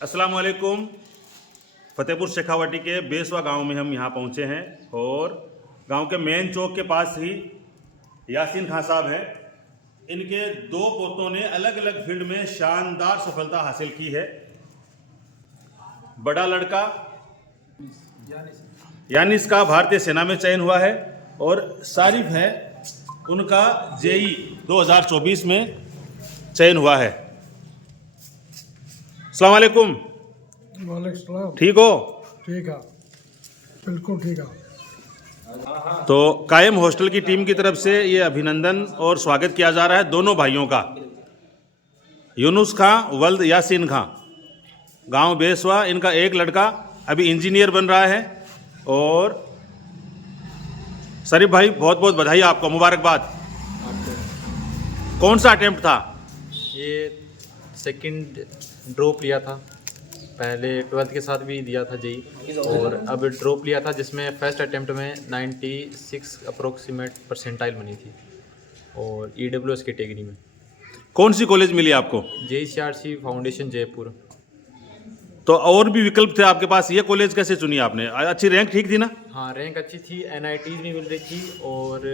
अस्सलाम वालेकुम। फ़तेहपुर शेखावाटी के बेसवा गांव में हम यहाँ पहुँचे हैं और गांव के मेन चौक के पास ही यासीन खान साहब हैं। इनके दो पोतों ने अलग अलग फील्ड में शानदार सफलता हासिल की है। बड़ा लड़का यानिस का भारतीय सेना में चयन हुआ है और सारिफ है उनका जेई 2024 में चयन हुआ है। अस्सलाम वालेकुम। वालेकुम सलाम। ठीक हो? ठीक है, बिल्कुल ठीक है। तो कायम हॉस्टल की टीम की तरफ से ये अभिनंदन और स्वागत किया जा रहा है दोनों भाइयों का, यूनुस खां वल्द यासीन खां, गांव बेसवा। इनका एक लड़का अभी इंजीनियर बन रहा है। और शरीफ भाई बहुत बहुत बधाई आपको, मुबारकबाद। कौन सा अटेम्प्ट था? ये सेकंड ड्रॉप लिया था, पहले 12th के साथ भी दिया था जेई, और अब ड्रॉप लिया था जिसमें फर्स्ट अटेम्प्ट में 96 अप्रोक्सीमेट परसेंटाइल बनी थी और EWS कैटेगरी में। कौन सी कॉलेज मिली आपको? JCRC foundation Jaipur. तो और भी विकल्प थे आपके पास, ये कॉलेज कैसे चुनी आपने? अच्छी रैंक ठीक थी ना? हाँ, रैंक अच्छी थी, NITs भी मिल रही थी और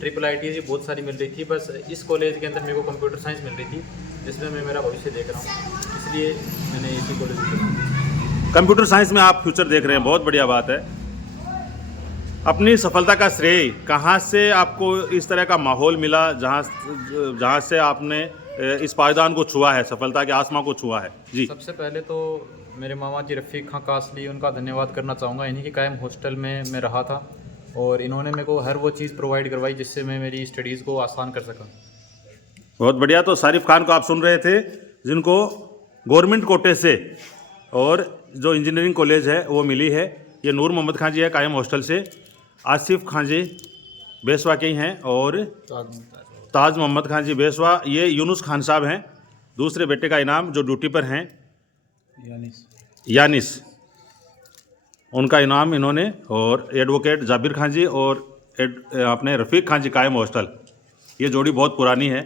IIITs भी बहुत सारी मिल रही थी। बस इस कॉलेज के अंदर मेरे को कंप्यूटर साइंस मिल रही थी जिसमें मैं मेरा भविष्य देख रहा हूँ, इसलिए मैंने इसी कॉलेज में चुना। कंप्यूटर साइंस में आप फ्यूचर देख रहे हैं, बहुत बढ़िया बात है। अपनी सफलता का श्रेय कहाँ से आपको इस तरह का माहौल मिला जहाँ से आपने इस पायदान को छुआ है, सफलता के आसमां को छुआ है? जी, सबसे पहले तो मेरे मामा जी रफ़ीक खां कासली, उनका धन्यवाद करना चाहूँगा। इन्हीं के कायम हॉस्टल में मैं रहा था और इन्होंने मेरे को हर वो चीज़ प्रोवाइड करवाई जिससे मैं मेरी स्टडीज़ को आसान कर सका। बहुत बढ़िया। तो सारिफ खान को आप सुन रहे थे, जिनको गवर्नमेंट कोटे से और जो इंजीनियरिंग कॉलेज है वो मिली है। ये नूर मोहम्मद खान जी है कायम हॉस्टल से, आसिफ खान जी बेसवा के ही हैं और ताज मोहम्मद खान जी बेसवा। ये यूनुस खान साहब हैं, दूसरे बेटे का इनाम जो ड्यूटी पर हैं यानिस, उनका इनाम इन्होंने, और एडवोकेट जाबिर खान जी और अपने रफ़ीक खान जी कायम हॉस्टल। ये जोड़ी बहुत पुरानी है,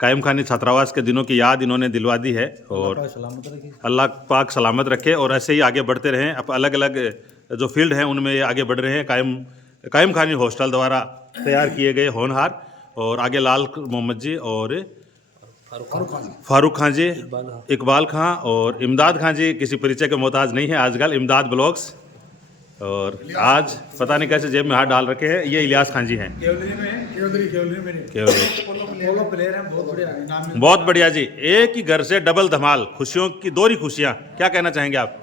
कायम खानी छात्रावास के दिनों की याद इन्होंने दिलवा दी है। और अल्लाह पाक सलामत रखे और ऐसे ही आगे बढ़ते रहें। अब अलग अलग जो फील्ड हैं उनमें ये आगे बढ़ रहे हैं। कायम खानी हॉस्टल द्वारा तैयार किए गए होनहार, और आगे लाल मोहम्मद जी और फारूक खान जी, इकबाल खां और इमदाद खान जी किसी परिचय के मोहताज नहीं है आजकल, इमदाद ब्लॉग्स। और आज पता नहीं कैसे जेब में हाथ डाल रखे हैं, ये इलियास खान जी हैं। बहुत बढ़िया जी, एक ही घर से डबल धमाल, खुशियों की दोहरी खुशियाँ। क्या कहना चाहेंगे आप?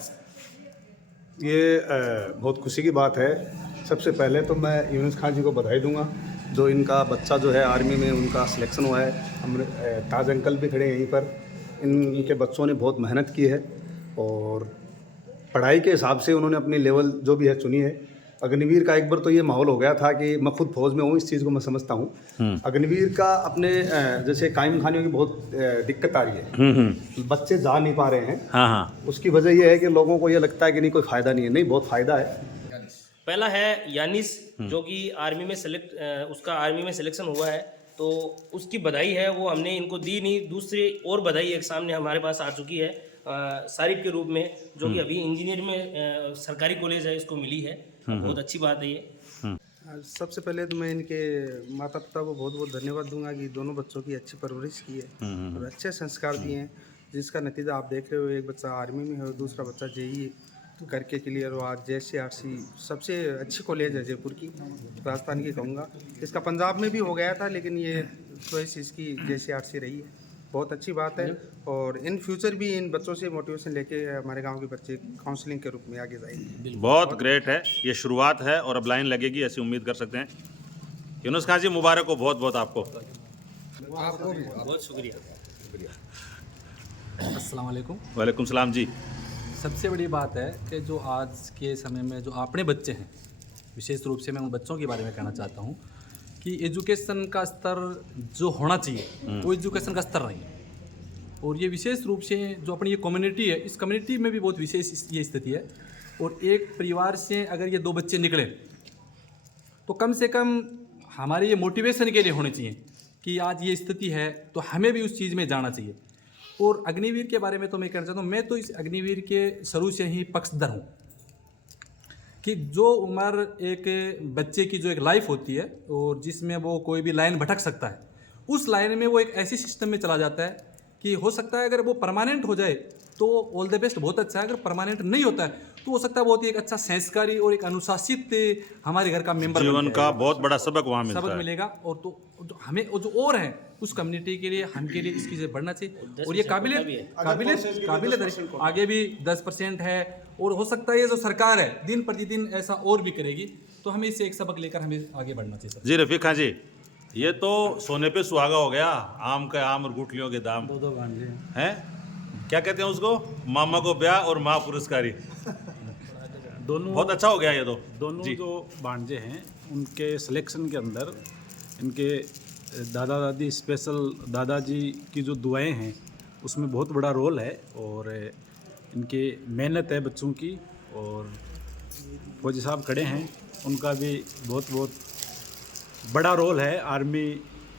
ये बहुत खुशी की बात है। सबसे पहले तो मैं यूनुस खान जी को बधाई दूंगा, जो इनका बच्चा जो है आर्मी में उनका सिलेक्शन हुआ है। हम ताज अंकल भी खड़े हैं यहीं पर। इनके बच्चों ने बहुत मेहनत की है और पढ़ाई के हिसाब से उन्होंने अपनी लेवल जो भी है चुनी है। अग्निवीर का एक बार तो ये माहौल हो गया था कि मैं खुद फौज में हूँ, इस चीज़ को मैं समझता हूँ। अग्निवीर का अपने जैसे कायम खानियों की बहुत दिक्कत आ रही है, बच्चे जा नहीं पा रहे हैं। हाँ हाँ, उसकी वजह यह है कि लोगों को ये लगता है कि नहीं कोई फ़ायदा नहीं है। नहीं, बहुत फ़ायदा है। पहला है यानिस, जो कि आर्मी में उसका आर्मी में सिलेक्शन हुआ है, तो उसकी बधाई है, वो हमने इनको दी नहीं। दूसरी और बधाई एक सामने हमारे पास आ चुकी है सारिफ के रूप में, जो कि अभी इंजीनियर में सरकारी कॉलेज है, इसको मिली है। बहुत अच्छी बात है ये। सबसे पहले तो मैं इनके माता पिता को बहुत बहुत धन्यवाद दूंगा कि दोनों बच्चों की अच्छी परवरिश की है और अच्छे संस्कार दिए हैं, जिसका नतीजा आप देख रहे हो। एक बच्चा आर्मी में है और दूसरा बच्चा जेई करके क्लियर हुआ। JCRC सबसे अच्छी कॉलेज है जयपुर की, राजस्थान की कहूँगा। इसका पंजाब में भी हो गया था, लेकिन ये चॉइस इसकी JCRC रही है। बहुत अच्छी बात है और इन फ्यूचर भी इन बच्चों से मोटिवेशन लेके हमारे गांव के बच्चे काउंसलिंग के रूप में आगे जाएंगे। बहुत ग्रेट है, ये शुरुआत है और अब लाइन लगेगी, ऐसी उम्मीद कर सकते हैं। यूनुस खान जी मुबारक हो बहुत बहुत आपको। आपको भी बहुत शुक्रिया। अस्सलाम वालेकुम। वालेकुम सलाम जी। सबसे बड़ी बात है कि जो आज के समय में जो अपने बच्चे हैं, विशेष रूप से मैं उन बच्चों के बारे में कहना चाहता हूँ कि एजुकेशन का स्तर जो होना चाहिए वो एजुकेशन का स्तर नहीं है। और ये विशेष रूप से जो अपनी ये कम्युनिटी है, इस कम्युनिटी में भी बहुत विशेष ये स्थिति है। और एक परिवार से अगर ये 2 बच्चे निकले तो कम से कम हमारे ये मोटिवेशन के लिए होने चाहिए कि आज ये स्थिति है तो हमें भी उस चीज़ में जाना चाहिए। और अग्निवीर के बारे में तो मैं कहना चाहता हूँ, मैं तो इस अग्निवीर के शुरू से ही पक्षधर हूँ कि जो उम्र एक बच्चे की जो एक लाइफ होती है और जिसमें वो कोई भी लाइन भटक सकता है, उस लाइन में वो एक ऐसी सिस्टम में चला जाता है कि हो सकता है अगर वो परमानेंट हो जाए तो ऑल द बेस्ट, बहुत अच्छा है। अगर परमानेंट नहीं होता है तो हो सकता है बहुत ही एक अच्छा संस्कारी और एक अनुशासित हमारे घर का मेंबर जीवन का बहुत बड़ा सबक वहाँ मिलता सबक है। मिलेगा। और तो जो हमें और जो और है उस कम्युनिटी के लिए, हम के लिए इसकी से बढ़ना चाहिए। और ये काबिलियत आगे भी 10% है और हो सकता है ये जो सरकार है दिन प्रतिदिन ऐसा और भी करेगी, तो हमें इससे एक सबक लेकर हमें आगे बढ़ना चाहिए सर। जी रफीक खान जी, ये तो सोने पे सुहागा हो गया, आम का आम और गुठलियों के दाम। दो भांजे हैं, क्या कहते हैं उसको, मामा को ब्याह और माँ पुरस्कारी। दोनों बहुत अच्छा हो गया ये तो। दोनों जी। जो भांजे हैं उनके सिलेक्शन के अंदर इनके दादा दादी, स्पेशल दादाजी की जो दुआएं हैं उसमें बहुत बड़ा रोल है। और इनकी मेहनत है बच्चों की, और फौजी साहब खड़े हैं, उनका भी बहुत बहुत बड़ा रोल है आर्मी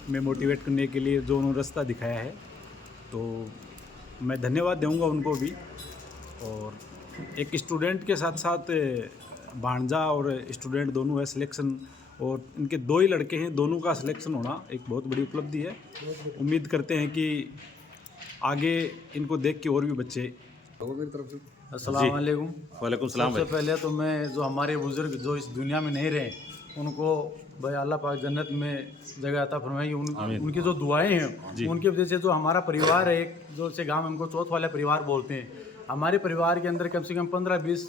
में मोटिवेट करने के लिए जो उन्होंने रास्ता दिखाया है। तो मैं धन्यवाद दूंगा उनको भी। और एक स्टूडेंट के साथ साथ भांजा और स्टूडेंट दोनों है सिलेक्शन, और इनके 2 ही लड़के हैं, दोनों का सिलेक्शन होना एक बहुत बड़ी उपलब्धि है। उम्मीद करते हैं कि आगे इनको देख के और भी बच्चे। अस्सलाम वालेकुम। वालेकुम सलाम सबसे भाई। पहले तो मैं जो हमारे बुजुर्ग जो इस दुनिया में नहीं रहे उनको भाई अल्लाह पाक जन्नत में जगह अता फरमाएगी। उनकी जो दुआएं हैं उनकी वजह से जो हमारा परिवार है, एक जो से गांव में हमको चौथ वाला परिवार बोलते हैं, हमारे परिवार के अंदर कम से कम 15-20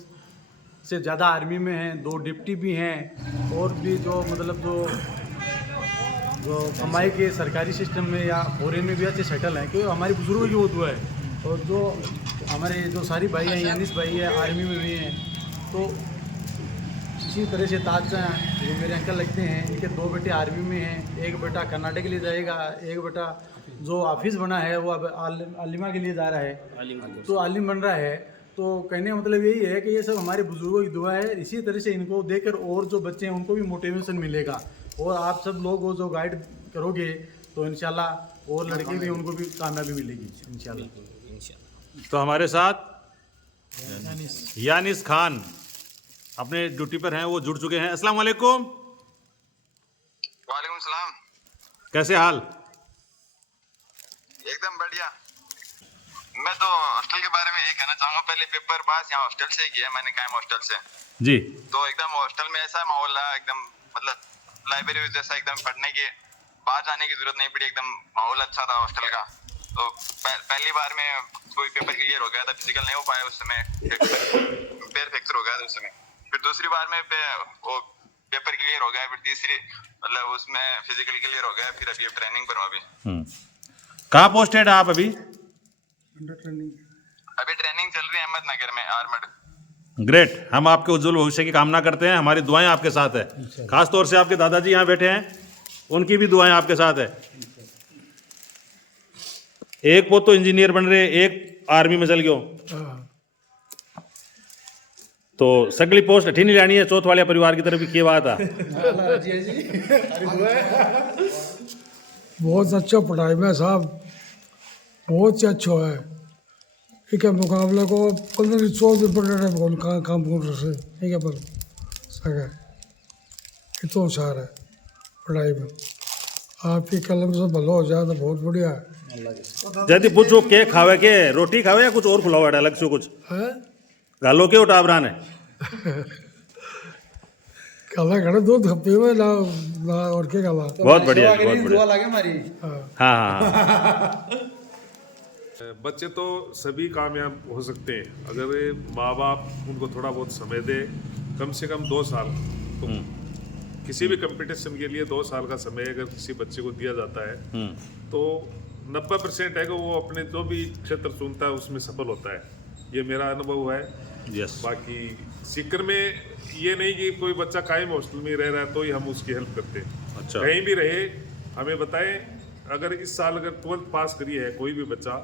से ज़्यादा आर्मी में हैं, 2 डिप्टी भी हैं, और भी जो मतलब जो कमाई के सरकारी सिस्टम में या फॉरेन में भी अच्छे सेटल हैं, क्योंकि हमारे बुजुर्गों की वो दुआ है। और जो हमारे जो सारी भाई हैं, यानिस भाई है आर्मी में भी हैं, तो इसी तरह से ताज जो मेरे अंकल लगते हैं, इनके 2 बेटे आर्मी में हैं, एक बेटा कर्नाटक के लिए जाएगा, एक बेटा जो ऑफिस बना है वो अब आलिमा के लिए जा रहा है, तो आलिम बन रहा है। तो कहने का मतलब यही है कि ये सब हमारे बुजुर्गों की दुआ है। इसी तरह से इनको देखकर और जो बच्चे हैं उनको भी मोटिवेशन मिलेगा, और आप सब लोग वो जो गाइड करोगे तो इंशाल्लाह और लड़के भी उनको भी कामयाबी मिलेगी इंशाल्लाह। तो हमारे साथ यानिस खान अपने ड्यूटी पर हैं, वो जुड़ चुके हैं। अस्सलाम वालेकुम। वालेकुम सलाम। कैसे हाल? एकदम बढ़िया। मैं तो हॉस्टल के बारे में ये कहना चाहूंगा, पहले पेपर पास यहाँ हॉस्टल से किया मैंने, कायम हॉस्टल से जी। तो एकदम हॉस्टल में ऐसा माहौल रहा, एकदम मतलब लाइब्रेरी जैसा, एकदम पढ़ने के बाहर जाने की जरूरत नहीं पड़ी, एकदम माहौल अच्छा था हॉस्टल का। तो पहली बार में कोई पेपर क्लियर हो गया था, फिजिकल नहीं हो पाया उस समय, पैर फ्रैक्चर हो गया था उस समय। फिर दूसरी बार में वो पेपर क्लियर हो गया, फिर तीसरी मतलब उसमें फिजिकल क्लियर हो गया, फिर अभी ट्रेनिंग पर हूँ अभी। कहाँ पोस्टेड है आप अभी? अभी ट्रेनिंग चल रही है अहमदनगर में, आर्मड। ग्रेट। हम आपके उज्जवल भविष्य की कामना करते हैं, हमारी दुआएं आपके साथ है। खास तौर से आपके दादाजी यहाँ बैठे हैं, उनकी भी दुआएं आपके साथ है। एक पोत तो इंजीनियर बन रहे, एक आर्मी में चल गयो, तो सगली पोस्ट अठी नहीं लानी है। चौथ वाले परिवार की तरफ की बात है। बहुत अच्छा पढ़ाई में साहब, बहुत ही अच्छा है। ठीक है, मुकाबले को 15-14 काम कर रहे हैं, ठीक है, पर सके इतना होशियार है पढ़ाई में। आपकी कलम से भलो हो जाए तो बहुत बढ़िया है। जल्दी पूछो के खावे के, रोटी खावे या कुछ और खुलावा है अलग से कुछ है गालो के उठावरान है। काला खड़े दूध खपे में ना और क्या काला। बहुत बढ़िया, बहुत बढ़िया। हाँ हाँ। बच्चे तो सभी कामयाब हो सकते हैं अगर माँ बाप उनको थोड़ा बहुत समय दे, कम से कम 2 साल। तो किसी भी कंपटीशन के लिए 2 साल का समय अगर किसी बच्चे को दिया जाता है तो 90% है कि वो अपने जो भी क्षेत्र चुनता है उसमें सफल होता है। ये मेरा अनुभव है। यस। बाकी सीकर में ये नहीं कि कोई बच्चा कायम हॉस्टल में रह रहा है तो ही हम उसकी हेल्प करते हैं। अच्छा। कहीं भी रहे हमें बताएं। अगर इस साल अगर 12th पास करी है कोई भी बच्चा,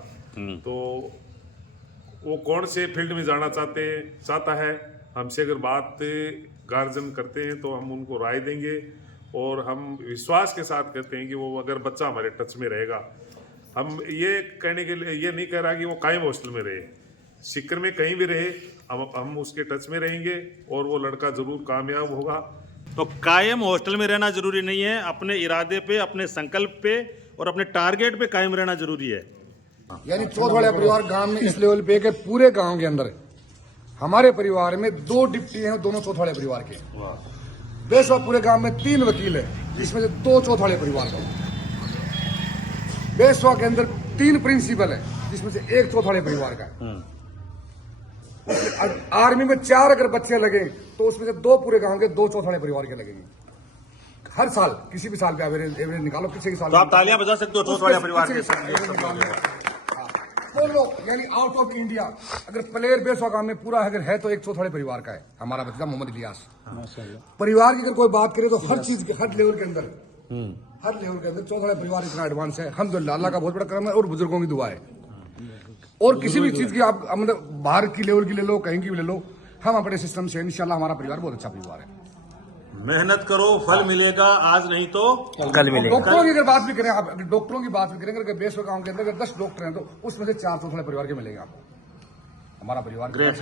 तो वो कौन से फील्ड में जाना चाहता है, हमसे अगर बात गार्जियन करते हैं तो हम उनको राय देंगे, और हम विश्वास के साथ कहते हैं कि वो अगर बच्चा हमारे टच में रहेगा हम ये कहने के लिए ये नहीं कह रहा कि वो कायम हॉस्टल में रहे, सीकर में कहीं भी रहे, हम उसके टच में रहेंगे और वो लड़का ज़रूर कामयाब होगा। तो कायम हॉस्टल में रहना जरूरी नहीं है, अपने इरादे पे, अपने संकल्प पे और अपने टारगेट पे कायम रहना जरूरी है। यानी चौथ वाला परिवार गांव में इस लेवल पे कि पूरे गांव के अंदर हमारे परिवार में 2 डिप्टी हैं, दोनों चौथ वाले परिवार के। बेशवा पूरे गांव में 3 वकील है, जिसमें से 2 चौथ वाले परिवार का। बेशवा के अंदर 3 प्रिंसिपल है, जिसमें से 1 चौथ वाले परिवार का है। आर्मी में 4 अगर बच्चे लगे तो उसमें से 2 पूरे गांव के, 2 चौथ वाले परिवार के लगेंगे। हर साल किसी भी साल पे एवरेज निकालो, किसी के साल तो आप तालियां बजा सकते हो चौथ वाले परिवार के साथ। यानी आउट ऑफ इंडिया अगर प्लेयर बेसवा गांव में पूरा अगर है तो 1 चौथ वाले परिवार का है हमारा बच्चा मोहम्मद इलियास। परिवार की अगर कोई बात करे तो हर चीज के, हर लेवल के अंदर चौथ वाले परिवार इतना एडवांस है। अल्हम्दुलिल्लाह, अल्लाह का बहुत बड़ा करम है और बुजुर्गों की दुआ है। और किसी भी चीज की आप मतलब बाहर की लेवल की ले लो, कहीं की भी ले लो, हम अपने सिस्टम से इंशाल्लाह हमारा परिवार बहुत अच्छा परिवार है। मेहनत करो, फल मिलेगा, आज नहीं तो कल मिलेगा। डॉक्टरों की अगर बात भी करें, आप डॉक्टरों की बात भी करेंगे, अगर बेसवा गांव के अंदर अगर 10 डॉक्टर हैं तो उसमें से 4 चौथ वाले परिवार के मिलेंगे आपको। हमारा परिवार ग्रेट।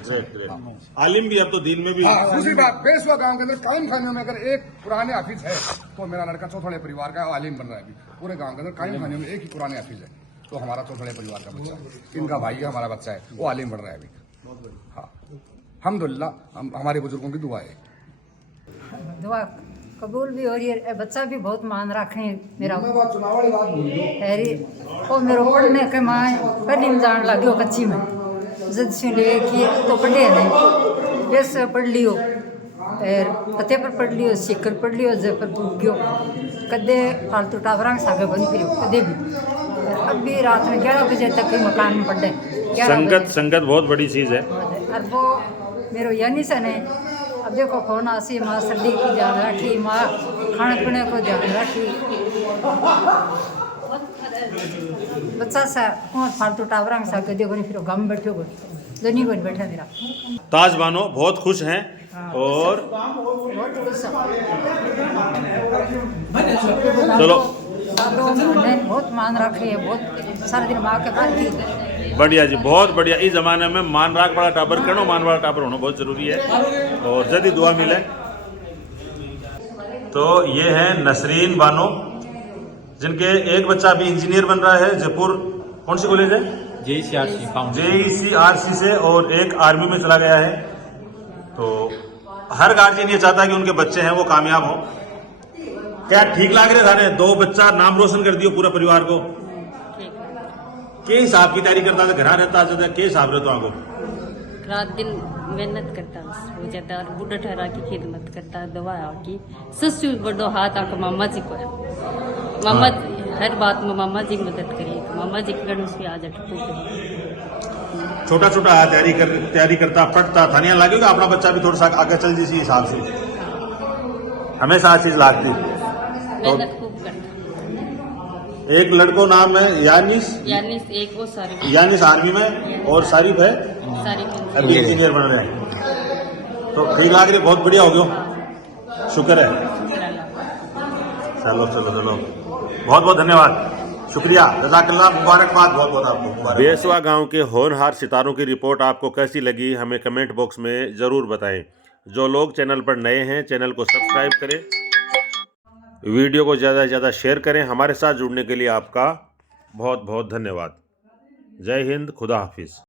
आलिम भी अब तो दिन में भी। दूसरी बात, बेसवा गांव के अंदर कायम खाने में अगर एक पुराने हाफिज है तो मेरा लड़का चौथ वाले परिवार का आलिम बन रहा है। अभी पूरे गांव के अंदर कायम खाने में एक ही पुराने हाफिज है, तो हमारा चौथ वाले परिवार का बच्चा, इनका भाई है, हमारा बच्चा है, वो आलिम बन रहा है अभी। हाँ, अल्हम्दुलिल्लाह, हमारे बुजुर्गों की दुआ है। दुआ कबूल भी हो रही है, बच्चा भी बहुत मान रखे मेरा। चुनाव वाली बात बोल रही हैरी वो मेरे पढ़ने के माए पहली में जान लगे कच्ची में जद से लेके तो पढ़े नहीं, जैसे पढ़ लियो फिर फतेहपुर पढ़ लियो, सीकर पढ़ लियो, जयपुर पढ़ गयो, कदे फालतू टावरांग सागे बंद फिर कदे भी। अब भी रात में 11 बजे तक ही मकान में पढ़े। संगत बहुत बड़ी चीज है। और वो मेरो यानी से ने अब देखो फोन आसी, माँ सर्दी की ध्यान रखी, माँ खाने पीने को ध्यान रखी, बच्चा सा कौन फालतू टावरांग सा कदे बनी फिर गम बैठो दोनी बन बैठा मेरा। ताज बानो बहुत खुश हैं और बहुत खुश चलो बहुत मान रखी है, बहुत सारा दिन माँ के पास थी। बढ़िया जी, बहुत बढ़िया। इस जमाने में मान राख वाला टाबर करो, मान वाला टाबर होना बहुत जरूरी है और जल्दी दुआ मिले। तो ये है नसरीन बानो, जिनके एक बच्चा अभी इंजीनियर बन रहा है जयपुर, कौन सी कॉलेज है? JECRC से, और एक आर्मी में चला गया है। तो हर गार्जियन ये चाहता है कि उनके बच्चे हैं वो कामयाब हो। क्या ठीक लग रहे थाने 2 बच्चा नाम रोशन कर दियो पूरा परिवार को? के हिसाब की तैयारी करता था, घर रहता था, के हिसाब रहता आपको? रात दिन मेहनत करता हो जाता है और बूढ़ा ठहरा की खिदमत करता है, दवा की ससु बड़ो हाथ आकर मामा जी को है। मामा हर बात में मामा जी की मदद करिए, मामा जी के उसकी आज छोटा छोटा तैयारी करता, पढ़ता था, नहीं लगेगा अपना बच्चा भी थोड़ा सा आगे चल जिस हिसाब से हमेशा चीज लागती। मेहनत खूब करता। एक लड़को नाम है यानिस, एक वो सारिफ, यानिस आर्मी में, और सारिफ है अभी इंजीनियर बन रहे हैं। तो ठीक लग रही, बहुत बढ़िया हो गया, शुक्र है। चलो चलो चलो, बहुत बहुत धन्यवाद, शुक्रिया, जज़ाकल्लाह, मुबारकबाद बहुत बहुत आपको। बेसवा गांव के होनहार सितारों की रिपोर्ट आपको कैसी लगी हमें कमेंट बॉक्स में ज़रूर बताएं। जो लोग चैनल पर नए हैं चैनल को सब्सक्राइब करें, वीडियो को ज़्यादा से ज़्यादा शेयर करें। हमारे साथ जुड़ने के लिए आपका बहुत बहुत धन्यवाद। जय हिंद, खुदा हाफिज़।